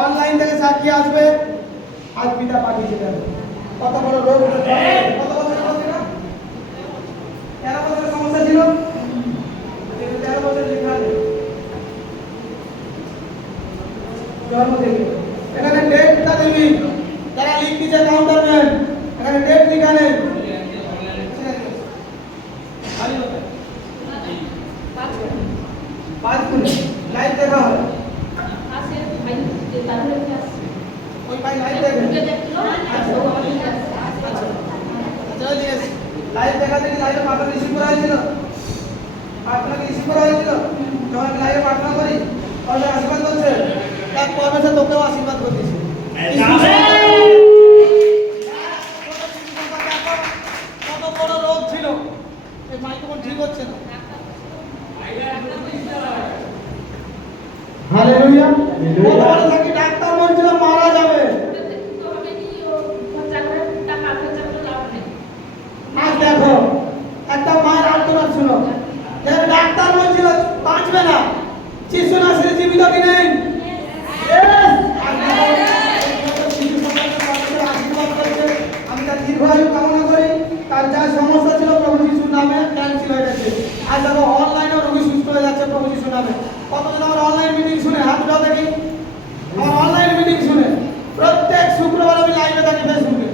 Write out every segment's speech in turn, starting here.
Online থেকে সাক্ষী আসবে। আজ পিতা পাঠিয়েছে কেন? কত বড় রোগ হয়েছে, কত বছর ছিল? 13 বছরের সমস্যা ছিল। 13 বছর লেখা নেই জন্ম থেকে। এখানে ডেটটা দিবি, যারা লিখ দিচ্ছে কাউন্টারম্যান, এখানে ডেট লেখা নেই। লাইভ দেখা হয়, ওই ভাই লাইভ দেখে লাইভ দেখাতে কি লাইভে পাঠা রিসিভ করা হয়েছিল? পাঠা কি রিসিভ করা হয়েছিল? যখন আমি লাইভে প্রার্থনা করি তাহলে আশীর্বাদ করছে, এক পরমেশে তোকেও আশীর্বাদ করতেছে। কত বড় রোগ ছিল, এই মাইক্রোফোন ঠিক হচ্ছে না। হালেলুয়া। বড় থাকি ডাক্তার বলছিল মারা যাবে, আজ দেখো একটা মায়ের আর্তনাদ শুনো। ডাক্তার বলছিল বাঁচবে না, শিশু না সে জীবিত কি নেই? আমি তার দীর্ঘায়ু কামনা করি, তার যা সমস্যা ছিল প্রভু যিশুর নামে ক্যান্সেল হয়ে গেছে। আজ দেখো অনলাইনে রোগী সুস্থ হয়ে যাচ্ছে প্রভু যিশুর নামে। কতজন আমার অনলাইন মিটিং শুনে হাত উঠাও দেখি। আমার অনলাইন মিটিং শুনে প্রত্যেক শুক্রবার আমি লাইভে থাকি ফেসবুকে,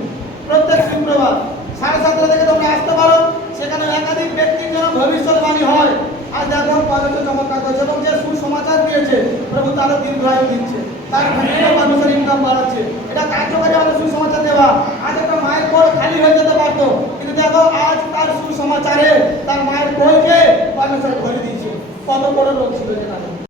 প্রত্যেক শুক্রবার 7:30 থেকে তোমরা আসতে পারো। সেখানে একাধিক ব্যক্তির জন্য ভবিষ্যৎবাণী হয়। আজ দেখো পবিত্র চমৎকার করেছে এবং যে সুসমাচার দিয়েছে প্রভু তারও দীর্ঘায়ু দিচ্ছে, তার বিভিন্ন মানুষের ইনকাম বাড়াচ্ছে। এটা কার্যকারী আমাদের সুসমাচার দেওয়া। আজ একটা মায়ের কোল খালি হয়ে যেতে পারতো, কিন্তু দেখো আজ তার সুসমাচারে তার মায়ের কোলকে মানুষের ভরে দিয়েছে। কত বড় রোগ ছিল।